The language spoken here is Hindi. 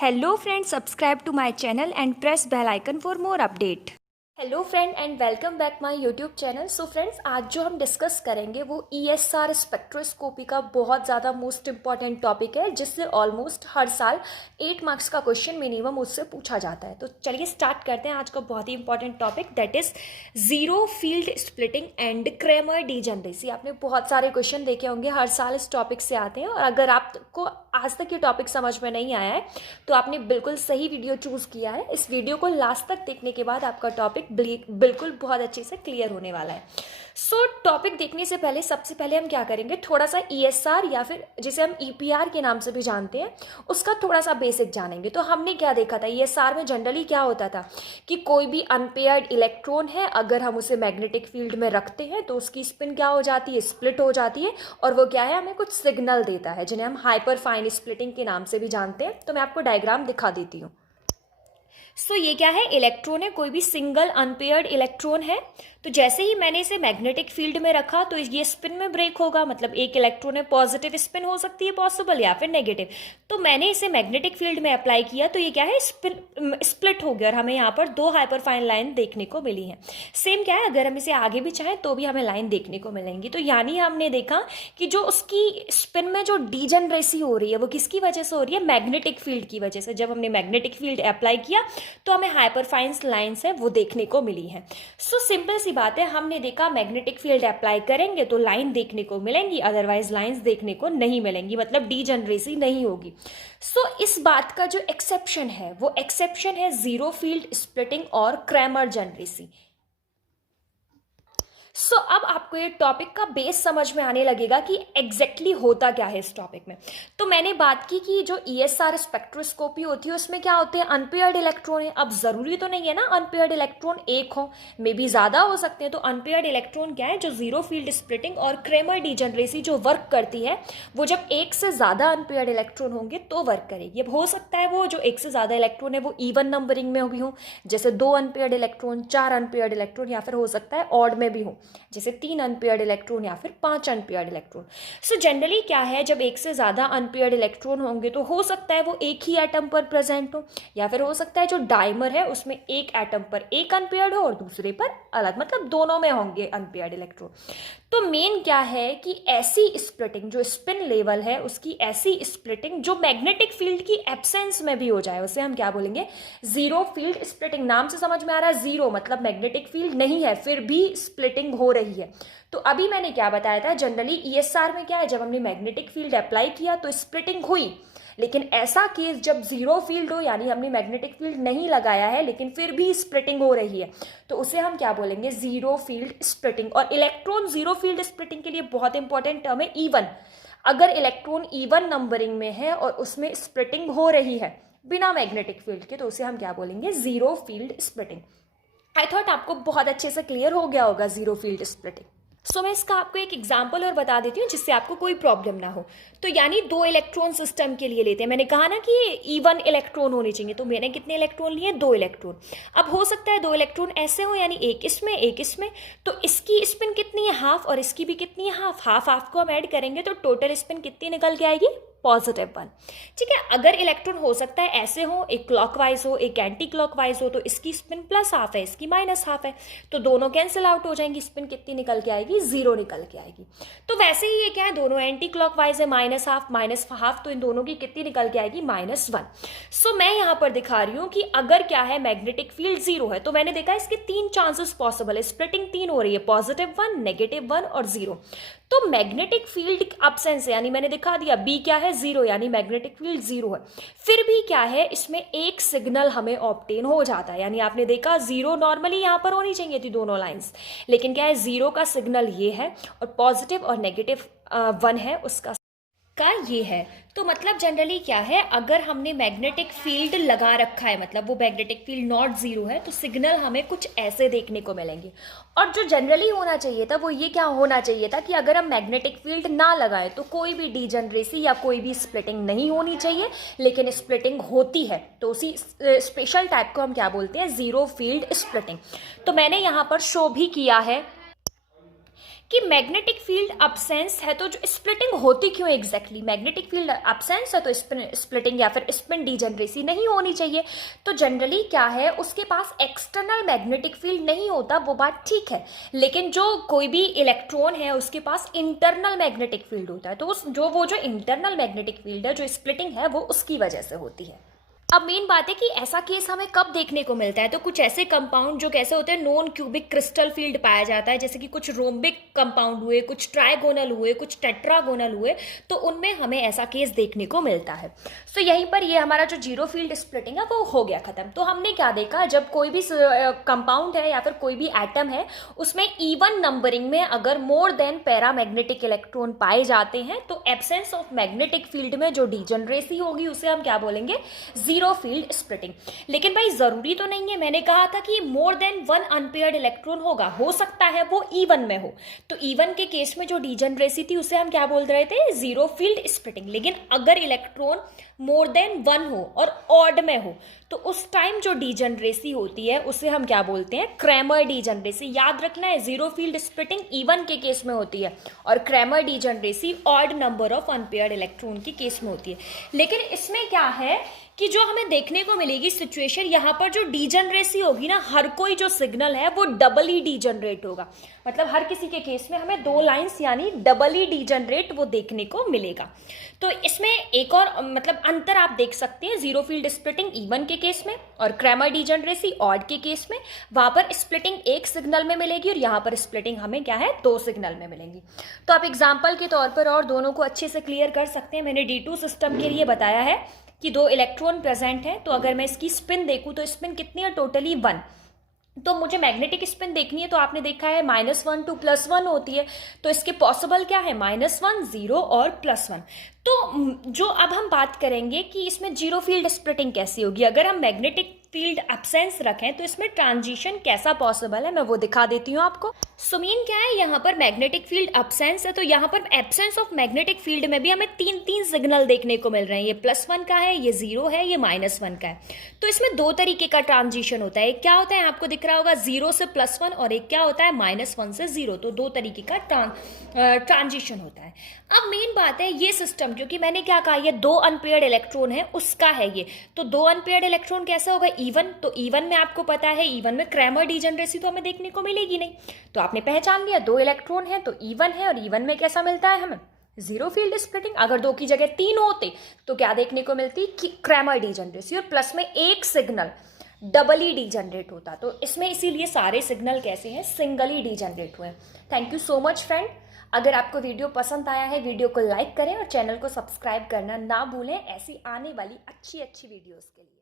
Hello friends, subscribe to my channel and press bell icon for more update. Hello friend and welcome back my YouTube channel. So friends, आज जो हम डिस्कस करेंगे वो ईएसआर स्पेक्ट्रोस्कोपी का बहुत ज़्यादा मोस्ट इंपॉर्टेंट टॉपिक है, जिससे ऑलमोस्ट हर साल 8 मार्क्स का क्वेश्चन मिनिमम उससे पूछा जाता है। तो चलिए स्टार्ट करते हैं आज का बहुत ही important topic, that is zero field splitting and Kramer degeneracy. आपने बहुत सारे क्वेश्चन देखे होंगे, हर साल इस टॉपिक से आते हैं, और अगर आपको आज तक ये टॉपिक समझ में नहीं आया है तो आपने बिल्कुल सही वीडियो चूज़ किया है। इस वीडियो को लास्ट तक देखने के बाद आपका टॉपिक बिल्कुल बहुत अच्छे से क्लियर होने वाला है। सो टॉपिक देखने से पहले सबसे पहले हम क्या करेंगे, थोड़ा सा ईएसआर या फिर जिसे हम ईपीआर के नाम से भी जानते हैं उसका थोड़ा सा बेसिक जानेंगे। तो हमने क्या देखा था, ईएसआर में जनरली क्या होता था कि कोई भी अनपेयर्ड इलेक्ट्रॉन है, अगर हम उसे मैग्नेटिक फील्ड में रखते हैं तो उसकी स्पिन क्या हो जाती है, स्प्लिट हो जाती है, और वो क्या है, हमें कुछ सिग्नल देता है जिन्हें हम हाइपर फाइन स्प्लिटिंग के नाम से भी जानते हैं। तो मैं आपको डायग्राम दिखा देती हूँ। सो ये क्या है, इलेक्ट्रॉन है, कोई भी सिंगल अनपेयर्ड इलेक्ट्रॉन है। तो जैसे ही मैंने इसे मैग्नेटिक फील्ड में रखा तो ये स्पिन में ब्रेक होगा, मतलब एक इलेक्ट्रॉन है, पॉजिटिव स्पिन हो सकती है पॉसिबल या फिर नेगेटिव। तो मैंने इसे मैग्नेटिक फील्ड में अप्लाई किया तो ये क्या है, स्प्लिट हो गया, और हमें यहाँ पर दो हाइपरफाइन लाइन देखने को मिली है। सेम क्या है, अगर हम इसे आगे भी चाहें तो भी हमें लाइन देखने को मिलेंगी। तो यानी हमने देखा कि जो उसकी स्पिन में जो डीजेनरेसी हो रही है वो किसकी वजह से हो रही है, मैग्नेटिक फील्ड की वजह से। जब हमने मैग्नेटिक फील्ड अप्लाई किया तो हमें हाइपरफाइन लाइंस है वो देखने को मिली है। सो सिंपल सी बात है, हमने देखा मैग्नेटिक फील्ड अप्लाई करेंगे तो लाइन देखने को मिलेंगी, अदरवाइज लाइंस देखने को नहीं मिलेंगी, मतलब डीजेनरेसी नहीं होगी। सो इस बात का जो एक्सेप्शन है वो एक्सेप्शन है जीरो फील्ड स्प्लिटिंग और क्रैमर जनरेसी। सो अब आपको ये टॉपिक का बेस समझ में आने लगेगा कि एग्जैक्टली होता क्या है इस टॉपिक में। तो मैंने बात की कि जो ईएसआर स्पेक्ट्रोस्कोपी होती है उसमें क्या होते हैं, अनपेयर्ड इलेक्ट्रॉन है। अब जरूरी तो नहीं है ना अनपेयर्ड इलेक्ट्रॉन एक हो, मे बी ज्यादा हो सकते हैं। तो अनपेयर्ड इलेक्ट्रॉन क्या है, जो जीरो फील्ड स्प्लिटिंग और क्रेमर डीजेनरेसी जो वर्क करती है वो जब एक से ज्यादा अनपेयर्ड इलेक्ट्रॉन होंगे तो वर्क करेगी। अब हो सकता है वो जो एक से ज्यादा इलेक्ट्रॉन है वो इवन नंबरिंग में भी हो, जैसे 2 अनपेयर्ड इलेक्ट्रॉन, 4 अनपेयर्ड इलेक्ट्रॉन, या फिर हो सकता है ऑड में भी हो, जैसे 3 अनपेयर्ड इलेक्ट्रॉन या फिर 5 अनपेयर्ड इलेक्ट्रॉन। सो जनरली क्या है, जब एक से ज़्यादा अनपेयर्ड इलेक्ट्रॉन होंगे तो हो सकता है वो एक ही एटम पर प्रेजेंट हो, या फिर हो सकता है जो डाइमर है उसमें एक एटम पर एक अनपेयर्ड हो और दूसरे पर अलग, मतलब दोनों में होंगे अनपेयर्ड इलेक्ट्रॉन। तो मेन क्या है कि ऐसी स्प्लिटिंग जो स्पिन लेवल है उसकी ऐसी स्प्लिटिंग जो मैग्नेटिक फील्ड की एब्सेंस में भी हो जाए, उसे हम क्या बोलेंगे, जीरो फील्ड स्प्लिटिंग। नाम से समझ में आ रहा है, जीरो मतलब मैग्नेटिक फील्ड नहीं है फिर भी स्प्लिटिंग हो रही है। तो अभी मैंने क्या बताया था, जनरली ईएसआर में क्या है, जब हमने मैग्नेटिक फील्ड अप्लाई किया तो स्प्लिटिंग हुई, लेकिन ऐसा केस जब जीरो फील्ड हो, यानी हमने मैग्नेटिक फील्ड नहीं लगाया है लेकिन फिर भी स्प्लिटिंग हो रही है, तो उसे हम क्या बोलेंगे, जीरो फील्ड स्प्लिटिंग। और इलेक्ट्रॉन जीरो फील्ड स्प्लिटिंग के लिए बहुत इंपॉर्टेंट टर्म है इवन। अगर इलेक्ट्रॉन इवन नंबरिंग में है और उसमें स्प्लिटिंग हो रही है बिना मैग्नेटिक फील्ड के, तो उसे हम क्या बोलेंगे, zero field splitting. I thought आपको बहुत अच्छे से क्लियर हो गया होगा जीरो फील्ड स्प्लिटिंग। सो मैं इसका आपको एक एग्जांपल और बता देती हूँ जिससे आपको कोई प्रॉब्लम ना हो। तो यानी 2 इलेक्ट्रॉन सिस्टम के लिए लेते हैं, मैंने कहा ना कि ये इवन इलेक्ट्रॉन होने चाहिए, तो मैंने कितने इलेक्ट्रॉन लिए, 2 इलेक्ट्रॉन। अब हो सकता है 2 इलेक्ट्रॉन ऐसे हो, यानी एक इसमें एक इसमें, तो इसकी स्पिन कितनी है, हाफ, और इसकी भी कितनी है, हाफ। हाफ हाफ को हम ऐड करेंगे तो टोटल स्पिन कितनी निकल के आएगी, +1। ठीक है, अगर इलेक्ट्रॉन हो सकता है ऐसे हो, एक क्लॉकवाइज हो एक एंटी क्लॉकवाइज हो, तो इसकी स्पिन +½ है, इसकी -½ है, तो दोनों कैंसिल आउट हो जाएंगी, स्पिन कितनी निकल के आएगी, 0 निकल के आएगी। तो वैसे ही ये क्या है, दोनों एंटी क्लॉकवाइज है, -½ तो इन दोनों की कितनी निकल के आएगी, -1। सो मैं यहाँ पर दिखा रही हूँ कि अगर क्या है, मैग्नेटिक फील्ड 0 है, तो मैंने देखा इसके 3 चांसेस पॉसिबल है, स्प्लिटिंग 3 हो रही है, +1, -1 और 0। तो मैग्नेटिक फील्ड एब्सेंस है, यानी मैंने दिखा दिया बी क्या है, 0, यानी मैग्नेटिक फील्ड 0 है। फिर भी क्या है, इसमें एक सिग्नल हमें ऑब्टेन हो जाता है, यानी आपने देखा 0 नॉर्मली यहाँ पर होनी चाहिए थी दोनों लाइंस, लेकिन क्या है, 0 का सिग्नल ये है और पॉजिटिव और नेगेटिव 1 है उसका का ये है। तो मतलब जनरली क्या है, अगर हमने मैग्नेटिक फील्ड लगा रखा है, मतलब वो मैग्नेटिक फील्ड नॉट 0 है, तो सिग्नल हमें कुछ ऐसे देखने को मिलेंगे। और जो जनरली होना चाहिए था वो ये क्या होना चाहिए था कि अगर हम मैग्नेटिक फील्ड ना लगाएं तो कोई भी डीजेनरेसी या कोई भी स्प्लिटिंग नहीं होनी चाहिए, लेकिन स्प्लिटिंग होती है, तो उसी स्पेशल टाइप को हम क्या बोलते हैं, जीरो फील्ड स्प्लिटिंग। तो मैंने यहाँ पर शो भी किया है कि मैग्नेटिक फील्ड अब्सेंस है तो जो स्प्लिटिंग होती क्यों एग्जैक्टली, मैग्नेटिक फील्ड अब्सेंस है तो स्प्लिटिंग या फिर स्पिन डीजनरेसी नहीं होनी चाहिए। तो जनरली क्या है, उसके पास एक्सटर्नल मैग्नेटिक फील्ड नहीं होता, वो बात ठीक है, लेकिन जो कोई भी इलेक्ट्रॉन है उसके पास इंटरनल मैग्नेटिक फील्ड होता है, तो उस जो इंटरनल मैग्नेटिक फील्ड है, जो स्प्लिटिंग है, वो उसकी वजह से होती है। अब मेन बात है कि ऐसा केस हमें कब देखने को मिलता है, तो कुछ ऐसे कंपाउंड जो कैसे होते हैं, नॉन क्यूबिक क्रिस्टल फील्ड पाया जाता है, जैसे कि कुछ रोम्बिक कंपाउंड हुए, कुछ ट्राइगोनल हुए, कुछ टेट्रागोनल हुए, तो उनमें हमें ऐसा केस देखने को मिलता है। सो यहीं पर ये हमारा जो जीरो फील्ड स्प्लिटिंग है वो हो गया खत्म। तो हमने क्या देखा, जब कोई भी कंपाउंड है या फिर कोई भी एटम है, उसमें इवन नंबरिंग में अगर मोर देन पैरामैग्नेटिक इलेक्ट्रॉन पाए जाते हैं, तो एब्सेंस ऑफ मैग्नेटिक फील्ड में जो डीजनरेसी होगी उसे हम क्या बोलेंगे, जीरो फील्ड स्प्लिटिंग। लेकिन भाई जरूरी तो नहीं है, मैंने कहा था कि more than one unpaired electron होगा, हो सकता है वो इवन में हो, तो इवन के केस में जो डीजनरेसी थी उसे हम क्या बोल रहे थे, जीरो फील्ड स्प्लिटिंग। लेकिन अगर इलेक्ट्रॉन मोर देन वन हो और ऑड में हो, तो उस टाइम जो डीजनरेसी होती है उसे हम क्या बोलते हैं, क्रैमर डीजनरेसी। याद रखना है, जीरो फील्ड स्प्लिटिंग इवन के केस में होती है और Cramer degeneracy odd number of unpaired electron के केस में होती है। लेकिन इसमें क्या है कि जो हमें देखने को मिलेगी सिचुएशन, यहाँ पर जो डीजनरेसी होगी ना, हर कोई जो सिग्नल है वो डबली डीजनरेट होगा, मतलब हर किसी के केस में हमें दो लाइंस यानी डबली डीजनरेट वो देखने को मिलेगा। तो इसमें एक और मतलब अंतर आप देख सकते हैं, जीरो फील्ड स्प्लिटिंग इवन के केस में और क्रैमर डीजनरेसी ऑड के केस में, वहां पर स्प्लिटिंग एक सिग्नल में मिलेगी और यहाँ पर स्प्लिटिंग हमें क्या है, दो सिग्नल में मिलेंगी। तो आप एग्जाम्पल के तौर पर और दोनों को अच्छे से क्लियर कर सकते हैं। मैंने D2 सिस्टम के लिए बताया है कि दो इलेक्ट्रॉन प्रेजेंट है, तो अगर मैं इसकी स्पिन देखूं तो स्पिन कितनी है, टोटली 1। तो मुझे मैग्नेटिक स्पिन देखनी है, तो आपने देखा है -1 to +1 होती है, तो इसके पॉसिबल क्या है, -1, 0 और +1। तो जो अब हम बात करेंगे कि इसमें जीरो फील्ड स्प्लिटिंग कैसी होगी, अगर हम मैग्नेटिक फील्ड एब्सेंस रखें तो इसमें ट्रांजिशन कैसा पॉसिबल है, मैं वो दिखा देती हूँ आपको। सुमीन क्या है, यहाँ पर मैग्नेटिक फील्ड एब्सेंस है, तो यहाँ पर एब्सेंस ऑफ मैग्नेटिक फील्ड में भी हमें तीन सिग्नल देखने को मिल रहे हैं, ये +1 का है, ये 0 है, ये -1 का है। तो इसमें दो तरीके का ट्रांजिशन होता है, एक क्या होता है आपको दिख रहा होगा 0 से +1, और एक क्या होता है -1 से 0, तो दो तरीके का ट्रांजिशन होता है। अब मेन बात है, ये सिस्टम जो कि मैंने क्या कहा, ये दो अनपेयर्ड इलेक्ट्रॉन है उसका है ये, तो दो अनपेयर्ड इलेक्ट्रॉन कैसा होगा, इवन। तो इवन में आपको पता है, इवन में क्रैमर डीजनरेसी तो हमें देखने को मिलेगी नहीं, तो आपने पहचान लिया दो इलेक्ट्रॉन है तो इवन है, और इवन में कैसा मिलता है हमें, जीरो फील्ड स्प्लिटिंग। अगर दो की जगह तीन होते तो क्या देखने को मिलती, क्रैमर डीजनरेसी, और प्लस में एक सिग्नल डबली डीजनरेट होता। तो इसमें इसीलिए सारे सिग्नल कैसे हैं, सिंगली डीजनरेट हुए। Thank you so much friend. अगर आपको वीडियो पसंद आया है, वीडियो को लाइक करें और चैनल को सब्सक्राइब करना ना भूलें ऐसी आने वाली अच्छी वीडियोस के लिए।